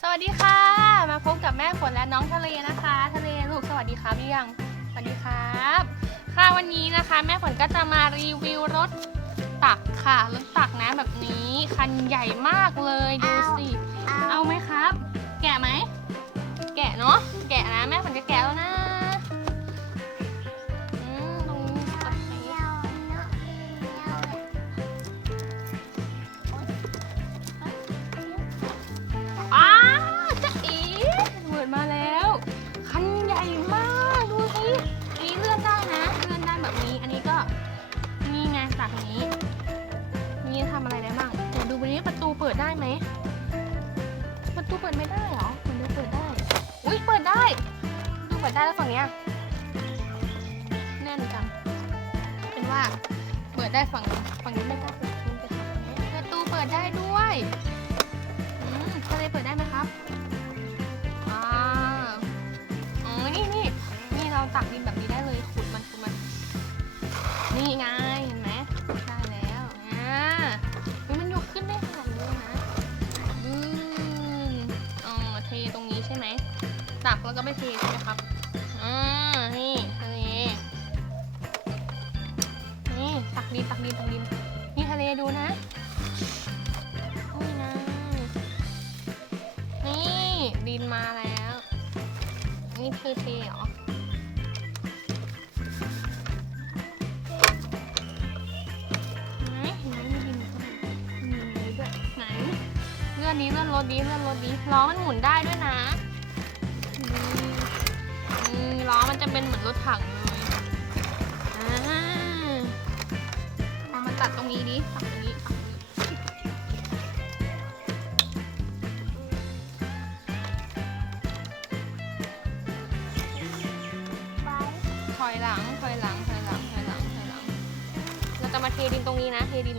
สวัสดีค่ะ มาพบกับแม่ฝนและน้องทะเลนะคะ ทะเลลูกสวัสดีครับหรือยังสวัสดีครับ ค่ะวันนี้นะคะ แม่ฝนก็จะมารีวิวรถตักค่ะรถตักนะแบบนี้คันใหญ่มากเลยดูสิเอาไหมครับ แกะไหมแกะเนาะแกะนะแม่ฝนจะแกะแล้วนะ ได้ดูเปิดได้แล้วฝั่งเนี้ยแน่นจังเป็นว่าเปิดได้ฝั่งฝั่งนี้ไม่กล้าเปิดนี่เป็นฝั่งนี้ประตูเปิดได้ด้วยอืมทะเลเปิดได้ไหมครับอ่าอ๋อนี่นี่นี่เราตักดินแบบ ตักแล้วก็ไปเทใช่ไหมครับอ่านี่ทะเลนี่ตักดินตักดินตักดินนี่ทะเลดูนะนี่นะนี่ดินมาแล้ว นี่คือเทเหรอไหนเห็นไหมมีดินอยู่ข้างในมีนี้ด้วยไหนเลื่อนนี้เลื่อนรถนี้เลื่อนรถนี้ล้อมันหมุนได้ด้วยนะ ล้อมันจะเป็นเหมือนรถถังเลยอ่าเอามาตัดตรงนี้ดิตัดตรงนี้ตัดตรงนี้ถอยหลังถอยหลังถอยหลังถอยหลังถอยหลัง เราจะมาเทดินตรงนี้นะ เทดิน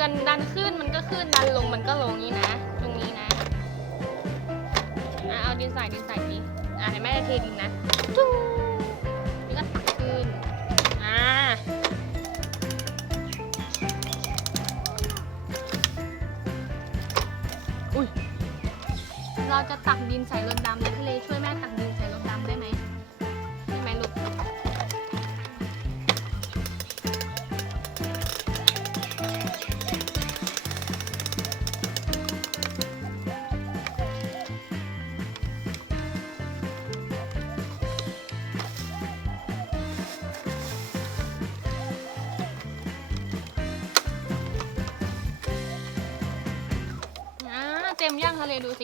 ดันดันขึ้นมันก็ขึ้นดันลงมันก็ลงนี้นะ ตรงนี้นะอะเอาดินใส่ดินใส่ดิอะให้แม่เทดินนะจุ๊นี่ก็ตักขึ้นอ่าอุ้ยเราจะตักดินใส่รถดำในทะเลย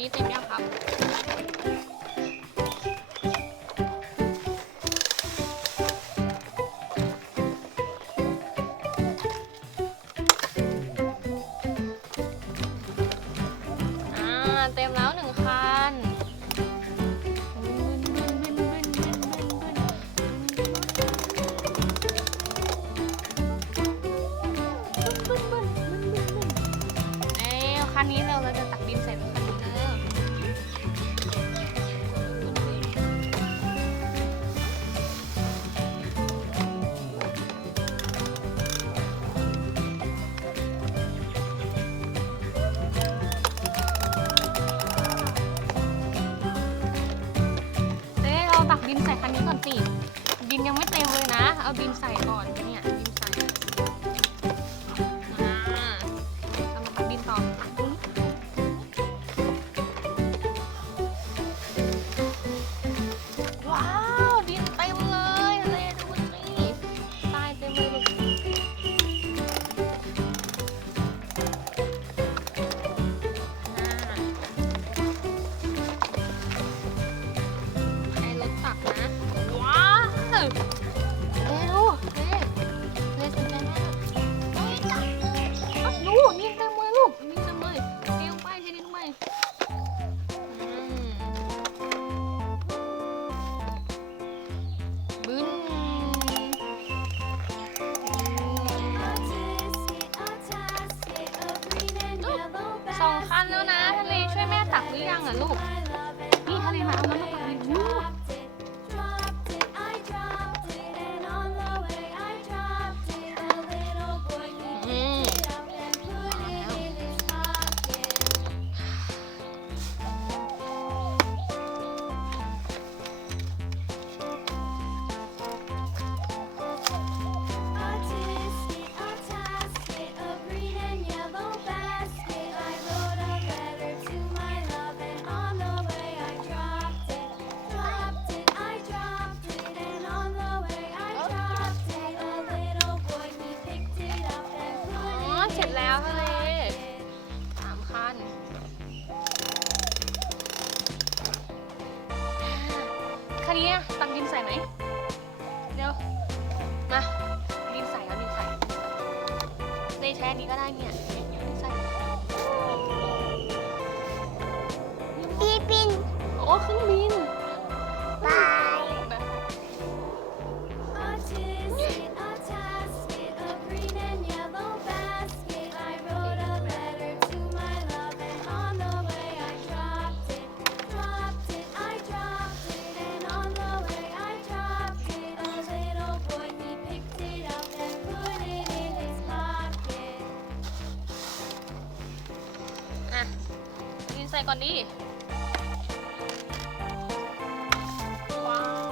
ย่างทะเต็มย่างครับ อ่า เต็มแล้วหนึ่งคันเอ้ยคันนี้เราเรา ดินใส่คันนี้ก่อนสิดินยังไม่เต็มเลยนะ เอาดินใส่ก่อนเนี่ย ลู เสร็จแล้วทะเลสามคันคันนี้ตักดินใส่ไหมเดี๋ยวมาดินใส่แล้วดินใส่ในแช่นี้ก็ได้เนี่ยดินใส่ปีปินโอ้เครื่องบิน ใส่ก่อนดิว้าว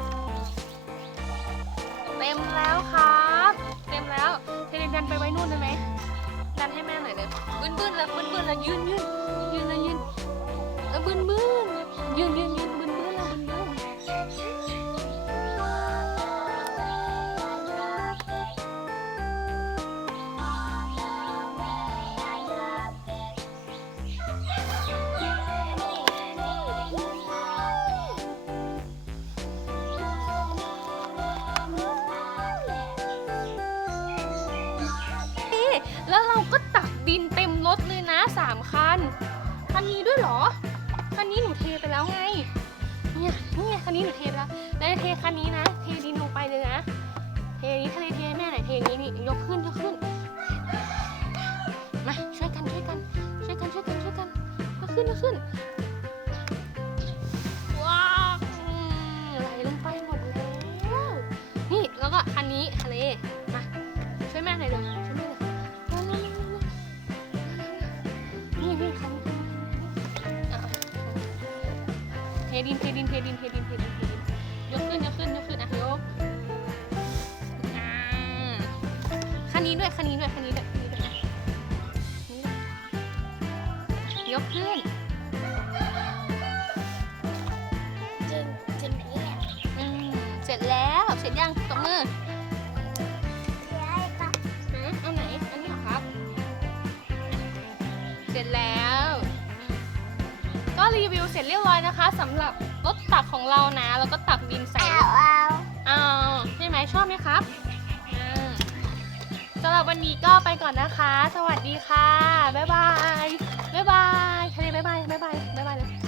เต็มแล้วครับ เต็มแล้วเทเลนดันไปไว้นู่นได้ไหมดันให้แม่หน่อยเลยบึ้นบึ้นแล้วบึ้นบึ้นแล้วยืนยืนยืนแล้วยืนแล้วบึ้นบึ้นยืนยืนยืนบึ้นบึ้นแล้วบึ้นบึ้น ถเลยนะสามคัน คันนี้ด้วยเหรอ คันนี้หนูเทไปแล้วไง เนี่ยนี่ไงคันนี้หนูเทไปแล้ว แล้วเทคันนี้นะ เทดินลงไปเลยนะ เทนี้ทะเลเทแม่ไหนเทอย่างนี้นี่ยกขึ้นยกขึ้น มาช่วยกันช่วยกันช่วยกันช่วยกันช่วยกันยกขึ้นยกขึ้น ดินเทดินเทดินเทดินเทดินเทดินยกขึ้นยกขึ้นยกขึ้นอะยกอ่าคันนี้ด้วยคันนี้ด้วยคันนี้ รีวิวเสร็จเรียบร้อยนะคะสำหรับรถตักของเรานะ แล้วก็ตักดินใส่เอาเอาอ้าวใช่ไหมชอบไหมครับอ่าสำหรับวันนี้ก็ไปก่อนนะคะ สวัสดีค่ะ บ๊ายบาย บ๊ายบายทะเลบ๊ายบาย บ๊ายบาย